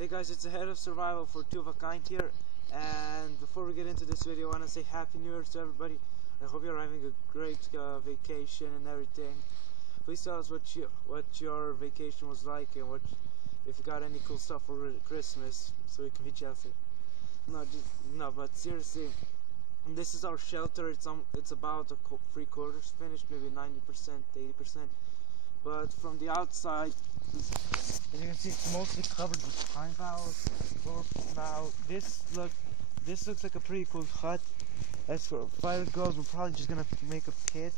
Hey guys, it's Ahead of Survival for Two of a Kind here, and before we get into this video, I want to say Happy New Year to everybody. I hope you're having a great vacation and everything. Please tell us what your vacation was like and if you got any cool stuff for Christmas, so we can be jealous. But seriously, this is our shelter. It's about 3/4 finished, maybe 90%, 80%. But from the outside, as you can see, it's mostly covered with pine boughs. Now this looks like a pretty cool hut. As for fire goes, we're probably just gonna make a pit,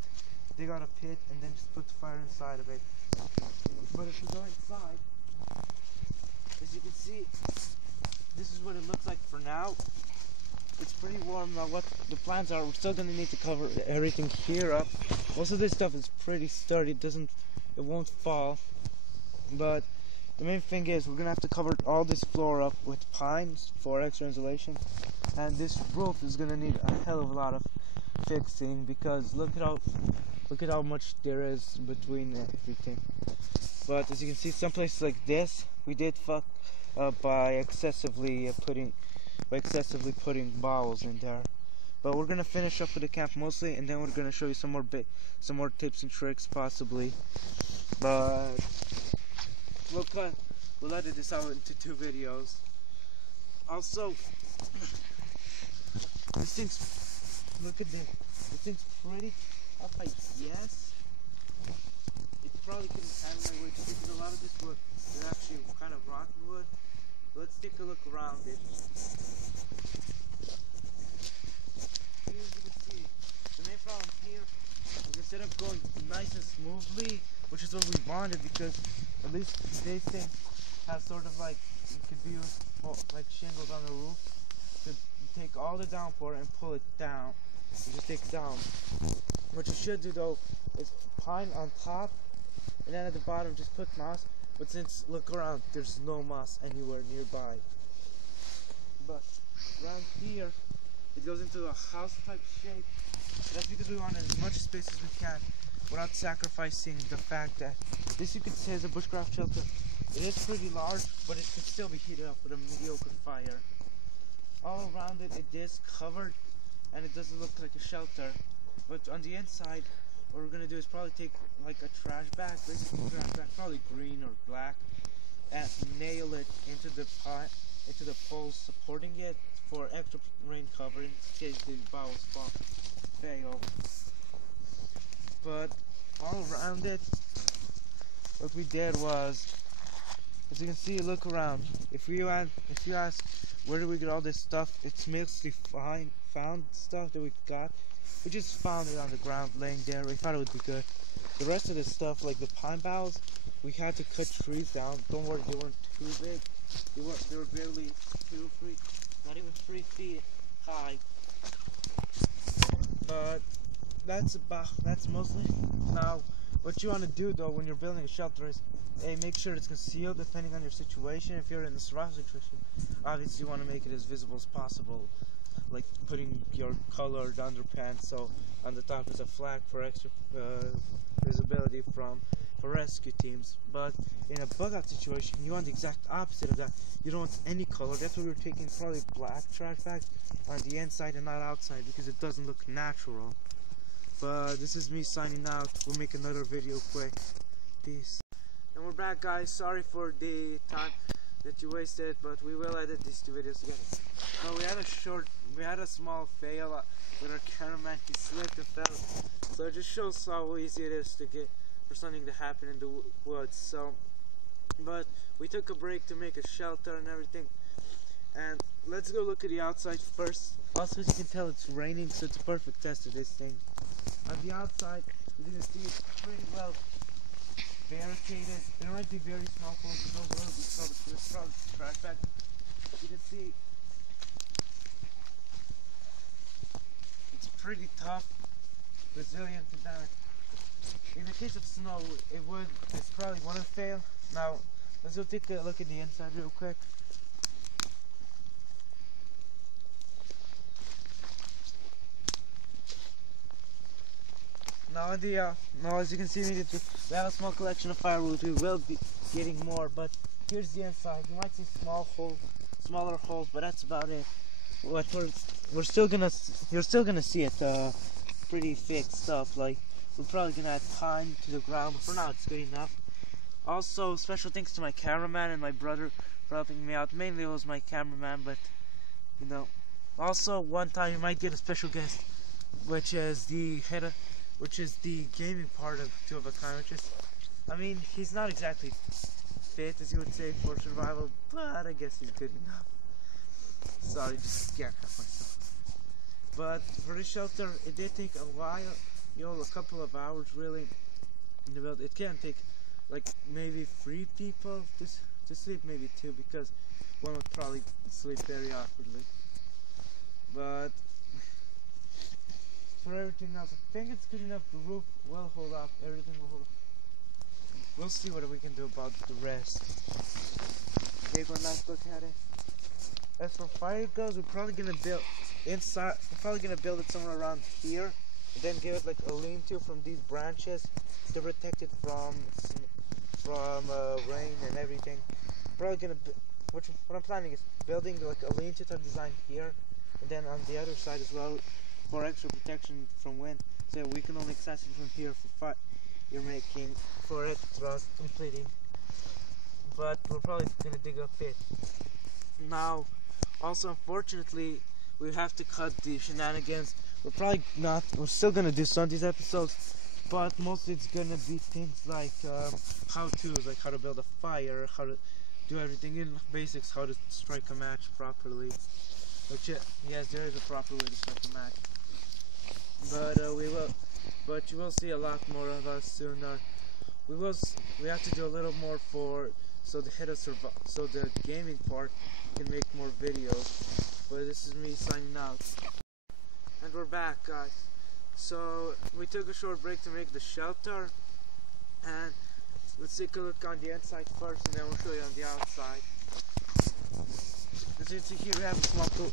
dig out a pit, and then just put the fire inside of it. But if we go inside, as you can see, this is what it looks like for now. It's pretty warm. Now what the plans are, we're still gonna need to cover everything here up. Most of this stuff is pretty sturdy. It won't fall. But the main thing is we're gonna have to cover all this floor up with pines for extra insulation, and this roof is gonna need a hell of a lot of fixing because look at how much there is between everything. But as you can see, some places like this we did fuck by excessively putting bowels in there. But we're gonna finish up with the camp mostly, and then we're gonna show you some more tips and tricks possibly. But we'll edit this out into 2 videos. Also, look at this. This thing's pretty up, I guess. It probably couldn't handle my weight because a lot of this wood is actually kind of rotten wood. Let's take a look around it. As you can see, the main problem here is instead of going nice and smoothly, which is what we wanted, because at least this thing has sort of like, it could be used for like shingles on the roof, to take all the downpour and pull it down. You just take it down. What you should do though is pine on top, and then at the bottom just put moss. But since, look around, there's no moss anywhere nearby. But around here, it goes into a house type shape. That's because we want as much space as we can without sacrificing the fact that this, you could say, is a bushcraft shelter. It is pretty large, but it can still be heated up with a mediocre fire. All around it, it is covered, and it doesn't look like a shelter. But on the inside, what we're gonna do is probably take like a trash bag, basically trash bag, probably green or black, and nail it into the poles supporting it for extra rain cover in case the bowels fail. But all around it, what we did was, as you can see, look around. If you ask where do we get all this stuff, it's mostly found stuff that we got. We just found it on the ground laying there. We thought it would be good. The rest of the stuff, like the pine boughs, we had to cut trees down. Don't worry, they weren't too big. They were barely 2 feet, not even 3 feet high. But that's mostly. Now, what you want to do though when you're building a shelter is, make sure it's concealed depending on your situation. If you're in a survival situation, obviously you want to make it as visible as possible, like putting your colored underpants so on the top is a flag for extra visibility for rescue teams. But in a bug out situation, you want the exact opposite of that. You don't want any color. That's why we're taking probably black trash bags on the inside and not outside, because it doesn't look natural. But this is me signing out. We'll make another video quick. Peace. And we're back, guys. Sorry for the time that you wasted, but we will edit these 2 videos together. We had a small fail with our cameraman. He slipped and fell. So it just shows how easy it is for something to happen in the woods. So, but we took a break to make a shelter and everything. And let's go look at the outside first. Also, as you can tell, it's raining, so it's a perfect test of this thing. On the outside, you can see it's pretty well barricaded. There might be very small holes, but those will be covered with trash bag. You can see it's pretty tough, resilient to that. In the case of snow, it's probably wouldn't fail. Now, let's go take a look at the inside real quick. Now, as you can see, we have a small collection of firewood. We will be getting more, but here's the inside. You might see smaller holes, but that's about it. What you're still gonna see it. Pretty thick stuff. Like, we're probably gonna add pine to the ground, but for now it's good enough. Also, special thanks to my cameraman and my brother for helping me out. Mainly it was my cameraman, but you know. Also, one time you might get a special guest, which is the gaming part of Two of a Kind. Which is, I mean, he's not exactly fit, as you would say, for survival, but I guess he's good enough. Sorry, just can't help myself. But for the shelter, it did take a while, a couple of hours really. It can take like maybe 3 people to sleep, maybe 2, because one would probably sleep very awkwardly. But for everything else, I think it's good enough. The roof will hold up, everything will hold up. We'll see what we can do about the rest. Take one last look at it. As for fire goes, we're probably gonna build inside. We're probably gonna build it somewhere around here, and then give it like a lean-to from these branches to protect it from rain and everything. Probably gonna what I'm planning is building like a lean-to type design here, and then on the other side as well for extra protection from wind, so we can only access it from here for fire making for it throughout completing. But we're probably gonna dig a pit. Now, also unfortunately, we have to cut the shenanigans. We're still gonna do some of these episodes, but mostly it's gonna be things like how-tos, like how to build a fire, how to do everything in basics, how to strike a match properly. Which, yes, there is a proper way to strike a match. But you will see a lot more of us soon. We have to do a little more so the gaming part can make more videos. But this is me signing out. And we're back, guys. So we took a short break to make the shelter, and let's take a look on the inside first, and then we'll show you on the outside. As you can see here, we have a small pool.